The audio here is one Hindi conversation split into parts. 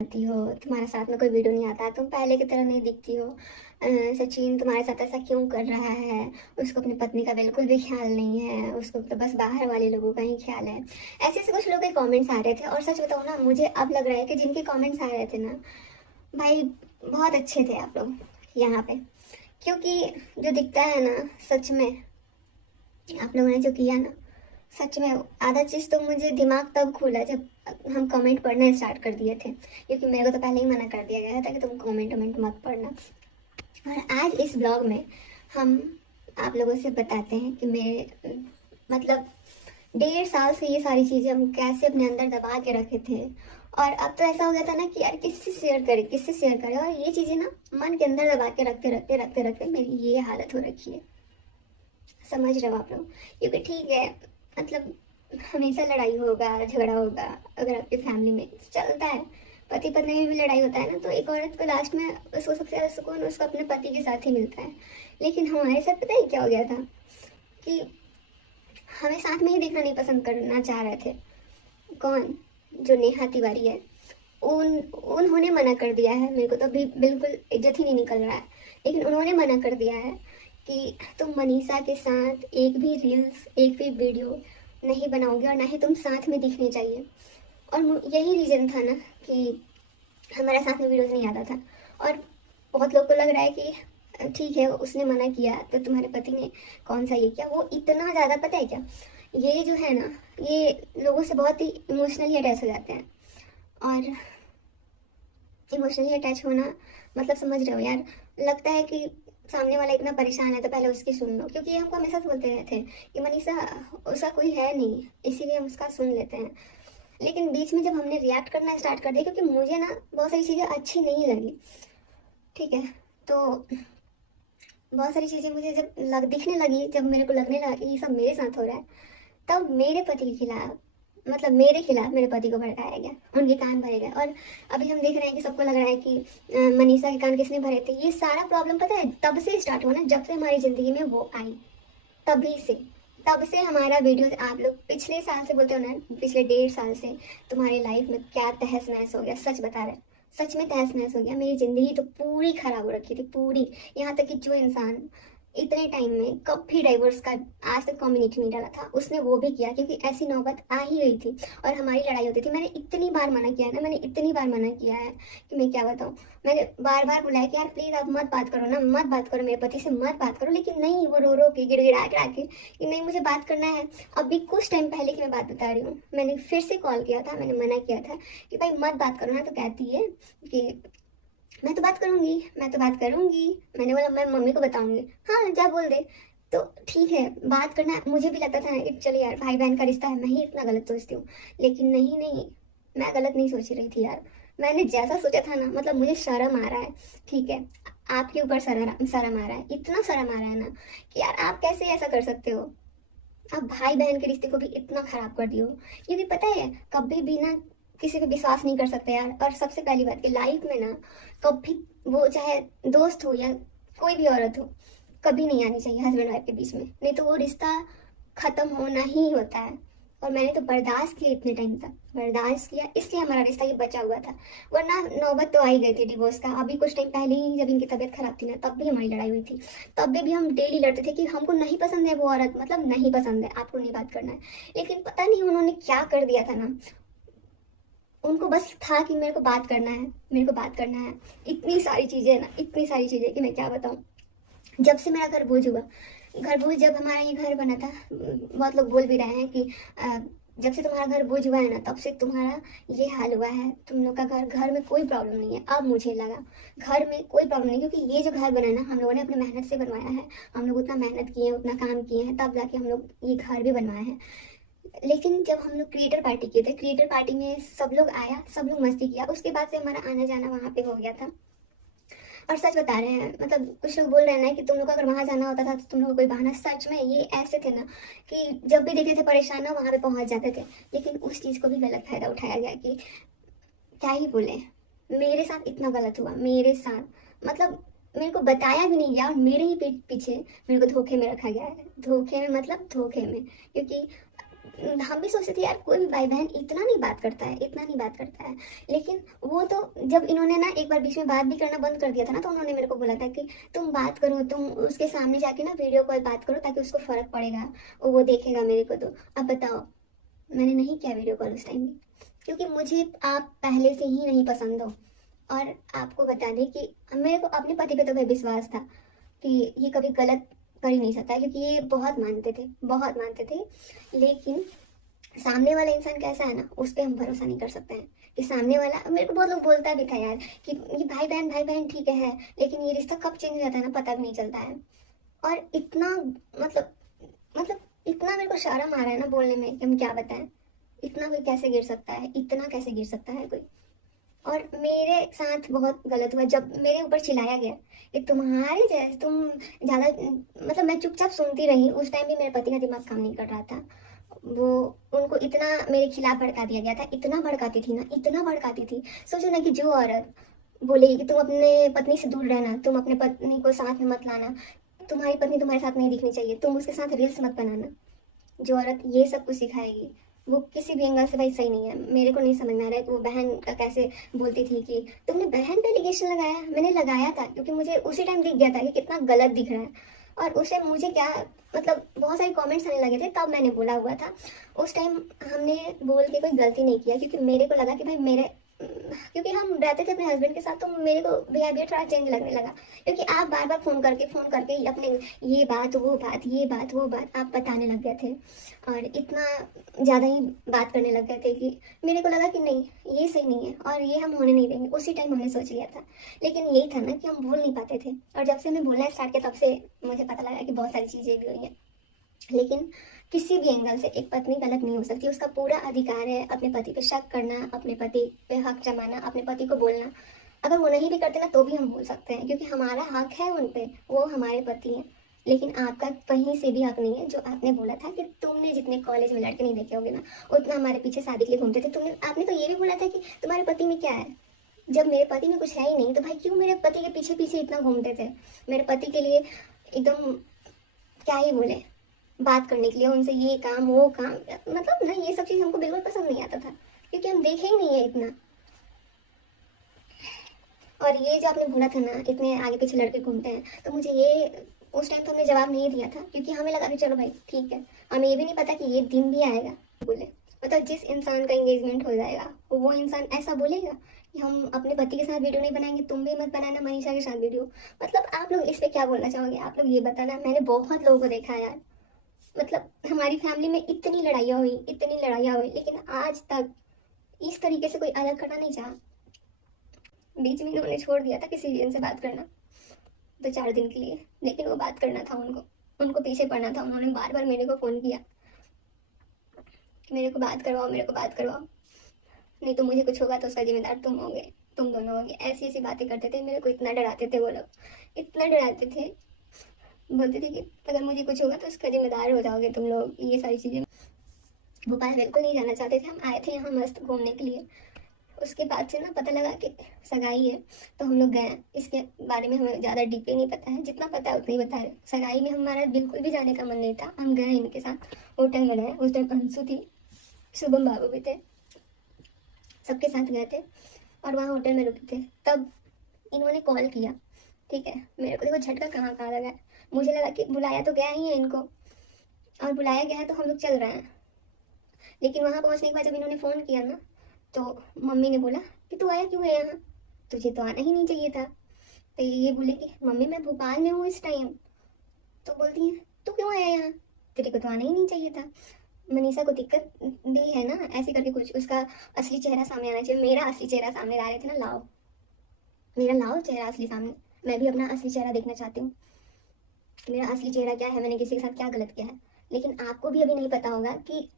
आती हो, तुम्हारे साथ में कोई वीडियो नहीं आता, तुम पहले की तरह नहीं दिखती हो। सचिन तुम्हारे साथ ऐसा क्यों कर रहा है? उसको अपनी पत्नी का बिल्कुल भी ख्याल नहीं है, उसको तो बस बाहर वाले लोगों का ही ख्याल है। ऐसे ऐसे कुछ लोगों के कमेंट्स आ रहे थे और सच बताओ ना, मुझे अब लग रहा है कि जिनके कमेंट्स आ रहे थे ना, भाई बहुत अच्छे थे आप लोग यहाँ पे। क्योंकि जो दिखता है ना, सच में आप लोगों ने जो किया ना, सच में आधा चीज़ तो मुझे दिमाग तब खुला जब हम कमेंट पढ़ना स्टार्ट कर दिए थे। क्योंकि मेरे को तो पहले ही मना कर दिया गया था कि तुम कमेंट वमेंट मत पढ़ना। और आज इस ब्लॉग में हम आप लोगों से बताते हैं कि मेरे मतलब 1.5 साल से ये सारी चीज़ें हम कैसे अपने अंदर दबा के रखे थे। और अब तो ऐसा हो गया था ना कि यार किससे शेयर करें, और ये चीज़ें ना मन के अंदर दबा के रखते मेरी ये हालत हो रखी है। समझ रहे हो आप लोग? क्योंकि ठीक है, मतलब हमेशा लड़ाई होगा, झगड़ा होगा, अगर आपकी फैमिली में चलता है, पति पत्नी में भी लड़ाई होता है ना, तो एक औरत को लास्ट में उसको सबसे ज़्यादा सुकून उसको अपने पति के साथ ही मिलता है। लेकिन हमारे साथ पता है क्या हो गया था कि हमें साथ में ही देखना नहीं पसंद करना चाह रहे थे। कौन? जो नेहा तिवारी है, उन्होंने मना कर दिया है। मेरे को तो अभी बिल्कुल इज्जत ही नहीं निकल रहा है, लेकिन उन्होंने मना कर दिया है कि तुम मनीषा के साथ एक भी रील्स, एक भी वीडियो नहीं बनाओगे और ना ही तुम साथ में दिखने चाहिए। और यही रीज़न था ना कि हमारा साथ में वीडियोज़ नहीं आता था। और बहुत लोग को लग रहा है कि ठीक है, उसने मना किया तो तुम्हारे पति ने कौन सा ये किया, वो इतना ज़्यादा पता है क्या, ये जो है ना, ये लोगों से बहुत ही इमोशनली अटैच हो जाते हैं। और इमोशनली अटैच होना मतलब समझ रहे हो यार, लगता है कि सामने वाला इतना परेशान है तो पहले उसकी सुन लो। क्योंकि हमको हमेशा बोलते रहते हैं कि मनीषा उसका कोई है नहीं, इसीलिए हम उसका सुन लेते हैं। लेकिन बीच में जब हमने रिएक्ट करना स्टार्ट कर दिया, क्योंकि मुझे ना बहुत सारी चीज़ें अच्छी नहीं लगी, ठीक है, तो बहुत सारी चीज़ें मुझे जब दिखने लगी, जब मेरे को लगने लगा कि ये सब मेरे साथ हो रहा है, तब मेरे पति के खिलाफ, मतलब मेरे खिलाफ मेरे पति को भड़काया गया, उनके कान भरे गए। और अभी हम देख रहे हैं कि सबको लग रहा है कि मनीषा के कान किसने भरे थे। ये सारा प्रॉब्लम पता है तब से स्टार्ट हुआ ना, जब से हमारी ज़िंदगी में वो आई, तभी से, तब से हमारा वीडियो। आप लोग पिछले साल से बोलते हो ना, पिछले 1.5 साल से तुम्हारी लाइफ में क्या तहस नहस हो गया, सच बता रहे, सच में तहस नहस हो गया। मेरी ज़िंदगी तो पूरी खराब हो रखी थी, पूरी। यहाँ तक कि जो इंसान इतने टाइम में कभी डाइवोर्स का आज तक कम्युनिटी नहीं डाला था, उसने वो भी किया, क्योंकि ऐसी नौबत आ ही गई थी और हमारी लड़ाई होती थी। मैंने इतनी बार मना किया है ना, मैंने इतनी बार मना किया है कि मैं क्या बताऊँ। मैंने बार बार बुलाया कि यार प्लीज़ आप मत बात करो ना, मत बात करो, मेरे पति से मत बात करो। लेकिन नहीं, वो रो रो के गिड़गिड़ा के कि नहीं मुझे बात करना है। अभी कुछ टाइम पहले की मैं बात बता रही हूँ, मैंने फिर से कॉल किया था, मैंने मना किया था कि भाई मत बात करो ना, तो कहती है कि मैं तो बात करूंगी, मैं तो बात करूंगी। मैंने बोला मैं मम्मी को बताऊंगी। हाँ जा बोल दे। तो ठीक है, बात करना। मुझे भी लगता था कि चलो यार भाई बहन का रिश्ता है, मैं ही इतना गलत सोचती हूँ। लेकिन नहीं नहीं, मैं गलत नहीं सोच रही थी यार। मैंने जैसा सोचा था ना, मतलब मुझे शर्म आ रहा है, ठीक है, आपके ऊपर शर्म आ रहा है, इतना शर्म आ रहा है ना कि यार आप कैसे ऐसा कर सकते हो। आप भाई बहन के रिश्ते को भी इतना खराब कर दियो। क्योंकि पता है कभी भी ना किसी पे विश्वास नहीं कर सकते यार। और सबसे पहली बात कि लाइफ में ना कभी, वो चाहे दोस्त हो या कोई भी औरत हो, कभी नहीं आनी चाहिए हस्बैंड वाइफ के बीच में, नहीं तो वो रिश्ता खत्म होना ही होता है। और मैंने तो बर्दाश्त किया, इतने टाइम तक बर्दाश्त किया, इसलिए हमारा रिश्ता ये बचा हुआ था। वरना नौबत तो आ ही गई थी डिवोर्स का। अभी कुछ टाइम पहले ही जब इनकी तबीयत खराब थी ना, तब भी हमारी लड़ाई हुई थी। तब भी हम डेली लड़ते थे कि हमको नहीं पसंद है वो औरत, मतलब नहीं पसंद है, आपको नहीं बात करना है। लेकिन पता नहीं उन्होंने क्या कर दिया था ना, उनको बस था कि मेरे को बात करना है, मेरे को बात करना है। इतनी सारी चीज़ें ना, इतनी सारी चीज़ें कि मैं क्या बताऊँ। जब से मेरा घर बोझ हुआ, घर बोझ जब हमारा ये घर बना था, बहुत लोग बोल भी रहे हैं कि जब से तुम्हारा घर बोझ हुआ है ना, तब से तुम्हारा ये हाल हुआ है। तुम लोग का घर में कोई प्रॉब्लम नहीं है। अब मुझे लगा घर में कोई प्रॉब्लम नहीं, क्योंकि ये जो घर बना है ना, हम लोगों ने अपने मेहनत से बनवाया है। हम लोग उतना मेहनत किए हैं, उतना काम किए हैं, तब जाके हम लोग ये घर भी बनवाए हैं। लेकिन जब हम लोग क्रिएटर पार्टी किए थे, क्रिएटर पार्टी में सब लोग आया, सब लोग मस्ती किया, उसके बाद से हमारा आना जाना वहाँ पे हो गया था। और सच बता रहे हैं, मतलब कुछ लोग बोल रहे हैं ना कि तुम लोग को अगर वहाँ जाना होता था तो तुम लोग को कोई बहाना। सच में ये ऐसे थे ना कि जब भी देखते थे परेशान ना, वहाँ पे पहुँच जाते थे। लेकिन उस चीज़ को भी गलत फायदा उठाया गया कि क्या ही बोले, मेरे साथ इतना गलत हुआ, मेरे साथ मतलब मेरे को बताया भी नहीं गया, और मेरे ही पीठ पीछे मेरे को धोखे में रखा गया है। धोखे में मतलब धोखे में, क्योंकि हम भी सोचते थे यार कोई भी भाई बहन इतना नहीं बात करता है, इतना नहीं बात करता है। लेकिन वो तो जब इन्होंने ना एक बार बीच में बात भी करना बंद कर दिया था ना, तो उन्होंने मेरे को बोला था कि तुम बात करो, तुम उसके सामने जाके ना वीडियो कॉल बात करो, ताकि उसको फर्क पड़ेगा और वो देखेगा मेरे को। तो अब बताओ, मैंने नहीं किया वीडियो कॉल उस टाइम भी, क्योंकि मुझे आप पहले से ही नहीं पसंद हो। और आपको बता दें कि मेरे को अपने पति पे तो भाई विश्वास था कि ये कभी गलत कर ही नहीं सकता है, क्योंकि ये बहुत मानते थे, बहुत मानते थे। लेकिन सामने वाला इंसान कैसा है ना, उस पर हम भरोसा नहीं कर सकते हैं कि सामने वाला, मेरे को बहुत लोग बोलता भी था यार कि ये भाई बहन ठीक है, लेकिन ये रिश्ता कब चेंज हो जाता है ना पता भी नहीं चलता है। और इतना मतलब इतना मेरे को शर्म आ रहा है ना बोलने में कि हम क्या बताएं। इतना कोई कैसे गिर सकता है, इतना कैसे गिर सकता है कोई। और मेरे साथ बहुत गलत हुआ जब मेरे ऊपर चिल्लाया गया कि तुम्हारे जैसे तुम ज़्यादा, मतलब मैं चुपचाप सुनती रही। उस टाइम भी मेरे पति का दिमाग काम नहीं कर रहा था। वो उनको इतना मेरे खिलाफ भड़का दिया गया था, इतना भड़काती थी ना, इतना भड़काती थी। सोचो ना कि जो औरत बोलेगी कि तुम अपने पत्नी से दूर रहना, तुम अपने पत्नी को साथ में मत लाना, तुम्हारी पत्नी तुम्हारे साथ नहीं दिखनी चाहिए, तुम उसके साथ रील्स मत बनाना, जो औरत ये सब कुछ सिखाएगी वो किसी भी एंगल से भाई सही नहीं है। मेरे को नहीं समझ में आ रहा है कि वो बहन का कैसे बोलती थी कि तुमने बहन पे एलिगेशन लगाया। मैंने लगाया था क्योंकि मुझे उसी टाइम दिख गया था कि कितना गलत दिख रहा है। और उस टाइम मुझे क्या, मतलब बहुत सारे कमेंट्स आने लगे थे, तब मैंने बोला हुआ था। उस टाइम हमने बोल के कोई गलती नहीं किया, क्योंकि मेरे को लगा कि भाई मेरे, क्योंकि हम रहते थे अपने हस्बैंड के साथ, तो मेरे को बिहेवियर थोड़ा चेंज लगने लगा। क्योंकि आप बार बार फ़ोन करके अपने ये बात वो बात, ये बात वो बात आप बताने लग गए थे, और इतना ज़्यादा ही बात करने लग गए थे कि मेरे को लगा कि नहीं ये सही नहीं है और ये हम होने नहीं देंगे। उसी टाइम हमने सोच लिया था। लेकिन यही था ना कि हम बोल नहीं पाते थे, और जब से हमने बोलना स्टार्ट किया तब से मुझे पता लगा कि बहुत सारी चीज़ें भी हुई हैं। लेकिन किसी भी एंगल से एक पत्नी गलत नहीं हो सकती। उसका पूरा अधिकार है अपने पति पे शक करना, अपने पति पे हक जमाना, अपने पति को बोलना। अगर वो नहीं भी करते ना तो भी हम बोल सकते हैं, क्योंकि हमारा हक है उन पे, वो हमारे पति हैं। लेकिन आपका कहीं से भी हक नहीं है। जो आपने बोला था कि तुमने जितने कॉलेज में लड़के नहीं देखे होगे ना, उतना हमारे पीछे शादी के लिए घूमते थे, आपने तो ये भी बोला था कि तुम्हारे पति में क्या है। जब मेरे पति में कुछ है ही नहीं तो भाई क्यों मेरे पति के पीछे पीछे इतना घूमते थे। मेरे पति के लिए एकदम क्या ही बोले, बात करने के लिए उनसे ये काम वो काम, मतलब ना ये सब चीज़ हमको बिल्कुल पसंद नहीं आता था, क्योंकि हम देखे ही नहीं है इतना। और ये जो आपने बोला था ना इतने आगे पीछे लड़के घूमते हैं, तो मुझे ये उस टाइम तो हमने जवाब नहीं दिया था, क्योंकि हमें लगा कि चलो भाई ठीक है। हमें ये भी नहीं पता कि ये दिन भी आएगा बोले। मतलब जिस इंसान का एंगेजमेंट हो जाएगा वो इंसान ऐसा बोलेगा कि हम अपने पति के साथ वीडियो नहीं बनाएंगे, तुम भी मत बनाना मनीषा के साथ वीडियो। मतलब आप लोग इस पर क्या बोलना चाहोगे, आप लोग ये बताना। मैंने बहुत लोगों को देखा है यार, मतलब हमारी फैमिली में इतनी लड़ाइयाँ हुई, इतनी लड़ाइयाँ हुई, लेकिन आज तक इस तरीके से कोई अलग करना नहीं चाहा। बीच में उन्होंने छोड़ दिया था किसी रीजन से बात करना 2-4 दिन के लिए, लेकिन वो बात करना था उनको पीछे पड़ना था। उन्होंने बार बार मेरे को फ़ोन किया कि मेरे को बात करवाओ, मेरे को बात करवाओ, नहीं तो मुझे कुछ होगा तो उसका जिम्मेदार तुम होगे, तुम दोनों होगे। ऐसी ऐसी बातें करते थे, मेरे को इतना डराते थे वो लोग, इतना डराते थे। बोलते थे कि अगर मुझे कुछ होगा तो उसका जिम्मेदार हो जाओगे तुम लोग, ये सारी चीज़ें। भोपाल बिल्कुल नहीं जाना चाहते थे। हम आए थे यहाँ मस्त घूमने के लिए। उसके बाद से ना पता लगा कि सगाई है, तो हम लोग गए। इसके बारे में हमें ज़्यादा डीपली नहीं पता है, जितना पता है उतना ही बता रहे। सगाई में हमारा बिल्कुल भी जाने का मन नहीं था, हम गए इनके साथ। होटल में गए, उस टाइम अंशु थी, शुभम बाबू भी थे, सबके साथ गए थे और वहाँ होटल में रुके थे। तब इन्होंने कॉल किया, ठीक है। मेरे को देखो झटका कहाँ कहाँ लगा। मुझे लगा कि बुलाया तो गया ही है इनको, और बुलाया गया है तो हम लोग चल रहे हैं। लेकिन वहाँ पहुँचने के बाद जब इन्होंने फ़ोन किया ना, तो मम्मी ने बोला कि तू आया क्यों है यहाँ, तुझे तो आना ही नहीं चाहिए था। तो ये बोले कि मम्मी मैं भोपाल में हूँ इस टाइम। तो बोलती हैं तू क्यों आया यहाँ, तेरे को तो आना ही नहीं चाहिए था। मनीषा को दिक्कत भी है ना, ऐसे करके कुछ। उसका असली चेहरा सामने आना चाहिए। मेरा असली चेहरा सामने ला रहे थे ना, लाओ मेरा लाओ चेहरा असली सामने। मैं भी अपना असली चेहरा देखना चाहती हूँ कि मेरा असली चेहरा क्या है, मैंने किसी के साथ क्या गलत किया है। लेकिन आपको भी अभी नहीं पता होगा कि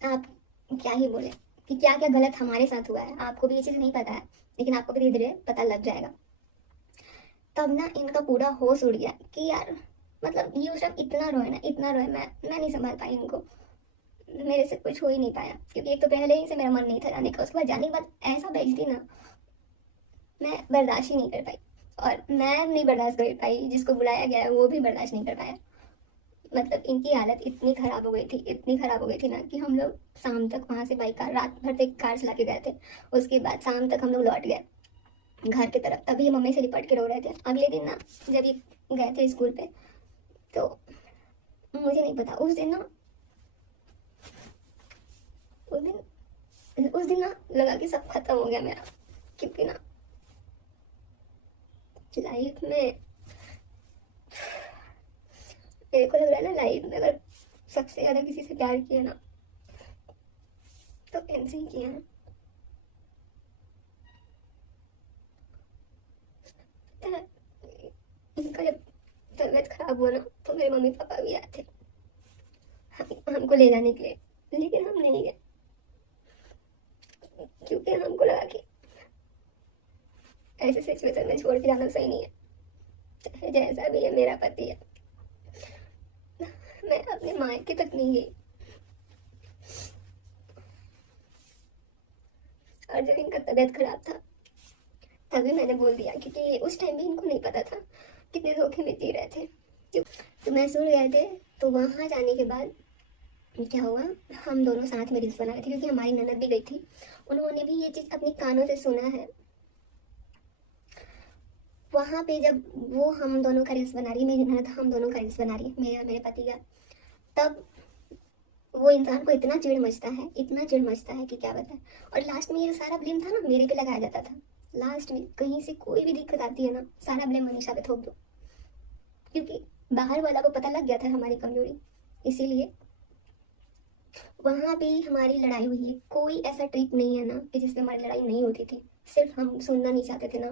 आप क्या ही बोले कि क्या क्या गलत हमारे साथ हुआ है। आपको भी ये चीज़ नहीं पता है, लेकिन आपको भी धीरे धीरे पता लग जाएगा। तब ना इनका पूरा होश उड़ गया कि यार, मतलब ये उस टाइम इतना रोए ना, इतना रोए। मैं नहीं संभाल पाई इनको, मेरे से कुछ हो ही नहीं पाया। क्योंकि एक तो पहले ही से मेरा मन नहीं था जाने का, उसके बाद जाने के बाद ऐसा बेइज्जती ना मैं बर्दाश्त ही नहीं कर पाई। और मैं नहीं बर्दाश्त कर पाई, जिसको बुलाया गया है वो भी बर्दाश्त नहीं कर पाया। मतलब इनकी हालत इतनी ख़राब हो गई थी, इतनी ख़राब हो गई थी ना कि हम लोग शाम तक वहाँ से बाइक कार रात भर तक कार चला के गए थे। उसके बाद शाम तक हम लोग लौट गए घर की तरफ, तभी ये मम्मी से लिपट के रो रहे थे। अगले दिन ना जब ये गए थे स्कूल पे, तो मुझे नहीं पता उस दिन ना लगा कि सब खत्म हो गया मेरा। क्योंकि ना लाइफ में मेरे को लग रहा है ना, लाइफ में अगर सबसे ज्यादा किसी से प्यार किया ना तो इनसे ही किया है। इनका जब तबीयत खराब हुआ ना तो मेरे मम्मी पापा भी आए थे हमको ले जाने के लिए, लेकिन हम नहीं गए क्योंकि हमको लगा कि ऐसे सिचुएशन में छोड़ के जाना सही नहीं है। चाहे जैसा भी है मेरा पति है, मैं अपने मायके तक नहीं गई। और जब इनका तबीयत खराब था तभी मैंने बोल दिया, क्योंकि उस टाइम भी इनको नहीं पता था कितने धोखे में जी रहे थे। तो मैसूर गए थे, तो वहाँ जाने के बाद क्या हुआ, हम दोनों साथ में रील्स बना रहे थे क्योंकि हमारी ननद भी गई थी। उन्होंने भी ये चीज़ अपने कानों से सुना है। वहाँ पे जब वो हम दोनों का रील्स बना रही है, मेरी ननद हम दोनों का रील्स बना रही है, मेरे और मेरे पति का, तब वो इंसान को इतना चिढ़ मचता है, इतना चिढ़ मचता है कि क्या बताएं। और लास्ट में ये सारा ब्लेम था ना मेरे पे लगाया जाता था। लास्ट में कहीं से कोई भी दिक्कत आती है ना, सारा ब्लेम मनीषा पे थोप दो, क्योंकि बाहर वाला को पता लग गया था हमारी कमजोरी। इसीलिए वहाँ भी हमारी लड़ाई हुई है। कोई ऐसा ट्रिप नहीं है ना कि जिसमें हमारी लड़ाई नहीं होती थी। सिर्फ हम सुनना नहीं चाहते थे ना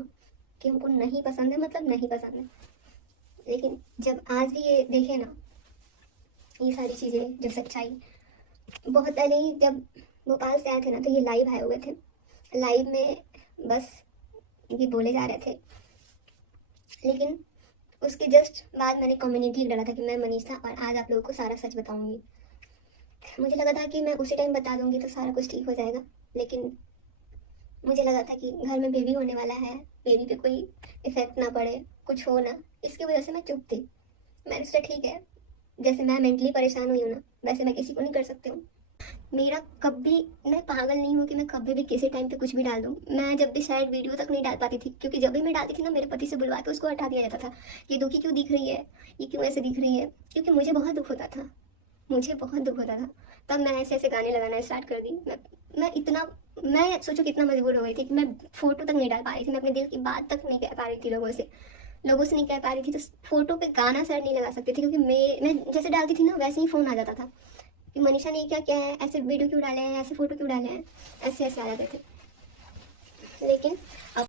कि हमको नहीं पसंद है, मतलब नहीं पसंद है। लेकिन जब आज भी ये देखे ना, ये सारी चीज़ें, जो सच्चाई, बहुत पहले ही जब भोपाल से आए थे ना तो ये लाइव आए हुए थे। लाइव में बस ये बोले जा रहे थे, लेकिन उसके जस्ट बाद मैंने कम्युनिटी डाला था कि मैं मनीषा और आज आप लोगों को सारा सच बताऊंगी। मुझे लगा था कि मैं उसी टाइम बता दूंगी तो सारा कुछ ठीक हो जाएगा, लेकिन मुझे लगा था कि घर में बेबी होने वाला है, बेबी पे कोई इफेक्ट ना पड़े, कुछ हो ना, इसकी वजह से मैं चुप थी। मैंने सोचा ठीक है, जैसे मैं मेंटली परेशान हुई हूँ ना, वैसे मैं किसी को नहीं कर सकती हूँ। मेरा कभी, मैं पागल नहीं हूँ कि मैं कभी भी किसी टाइम पे कुछ भी डाल दूँ। मैं जब भी शायद वीडियो तक नहीं डाल पाती थी, क्योंकि जब भी मैं डालती थी ना मेरे पति से बुलवा के उसको हटा दिया जाता था। ये दुखी क्यों दिख रही है, ये क्यों ऐसे दिख रही है, क्योंकि मुझे बहुत दुख होता था, मुझे बहुत दुख होता था। तब मैं ऐसे ऐसे गाने लगाना स्टार्ट कर दी। मैं सोचो कितना मजबूर हो गई थी कि मैं फोटो तक नहीं डाल पा रही थी, मैं अपने दिल की बात तक नहीं कह पा रही थी लोगों से नहीं कह पा रही थी। तो फोटो पे गाना सर नहीं लगा सकती थी, क्योंकि मैं जैसे डालती थी ना वैसे ही फ़ोन आ जाता था कि मनीषा ने क्या किया है, ऐसे वीडियो क्यों डाले हैं, ऐसे फ़ोटो क्यों डाले हैं, ऐसे ऐसे आ जाते थे। लेकिन अब